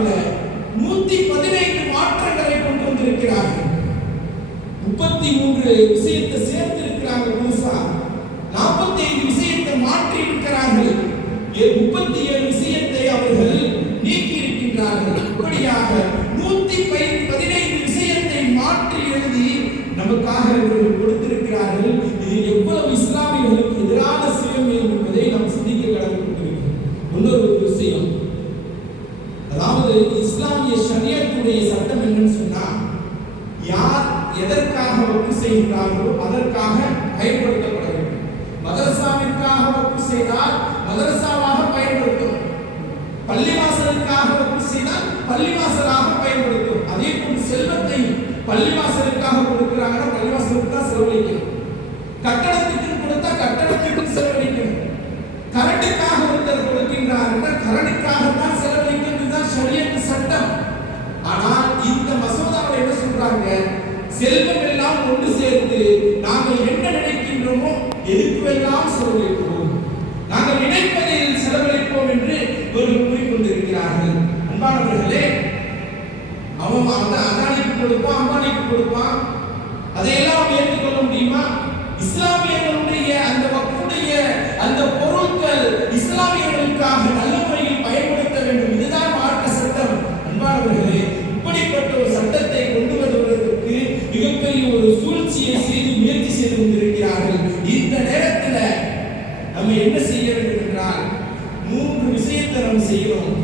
மசோதாவில் 115 மாற்றங்களை கொண்டு வந்திருக்கிறார்கள். 33 விஷயத்தை சேர்த்து இருக்கிறாங்க புதுசா, 45 விஷயத்தை மாற்றி இருக்கிறார்கள், 37 விஷயத்தை அவர்கள் நீக்கி இருக்கின்றார்கள். இப்படியாக 115 விஷயத்தை மாற்றி எழுதி நமக்காக இவர்கள் கொடுத்திருக்கிறார்கள். இது எவ்வளவு இஸ்லாமியர்களுக்கு எதிரான செயல் என்பதை நாம் சிந்திக்க கடமைப்பட்டிருக்கிறோம். இன்னொரு விஷயம், அதாவது இஸ்லாமிய ஷரியத்துடைய சட்டம் என்னன்னு சொன்னா, யார் எதற்காக வக்ஃப் செய்கிறார்களோ அதற்காக பயன்படுத்தப்பட வேண்டும். மதரசாவிற்காக வக்ஃப் செய்தால் மதரசாவாக பயன்படுத்தும், பள்ளிவாசலுக்காக வக்ஃப் செய்தால் பள்ளிவாசலாக பயன்படுத்தும். அதே போன்று செல்வத்தை பள்ளிவாசலுக்காக கொடுக்கிறாங்கன்னா பள்ளிவாசலுக்கு தான் செலவழிக்கணும், கட்டடத்துக்கு கொடுத்தா கட்டடத்துக்கு செலவழிக்கணும், கரண்டுக்காக ஒருத்தர் கொடுக்கின்றார்கள் கரண்டுக்காக தான் செலவழிக்கணும். இதுதான் ஷரியத் சட்டம். ஆனால் இந்த மசோதாவை என்ன சொல்றாங்க, செல்வம் எல்லாம் ஒன்று சேர்த்து நாங்கள் என்ன நினைக்கின்றோமோ எதுக்குவெல்லாம் செலவழிப்போம், நாங்கள் நினைப்பதில் செலவழிப்போம் என்று ஒரு கூறிக்கொண்டிருக்கிறார்கள். அன்பானவர்களே, அவன் அதானிக்கு கொடுப்பான், அம்பானிக்கு கொடுப்பான், அதையெல்லாம் ஏற்றுக்கொள்ள முடியுமா? இஸ்லாமியர்களுடைய அந்த வக்ஃபுடைய அந்த பொருட்கள் இஸ்லாமியர்களுக்காக நல்ல முறையில் பயன்படுத்த வேண்டும். இதுதான் மார்க்க சட்டம். அன்பானவர்களே, இப்படிப்பட்ட ஒரு சட்டத்தை கொண்டு வருவதற்கு மிகப்பெரிய ஒரு சூழ்ச்சியை செய்து முயற்சி செய்து கொண்டிருக்கிறார்கள். இந்த நேரத்தில் நம்ம என்ன செய்ய வேண்டும் என்றால் 3 விஷயத்தை நம்ம செய்யணும்.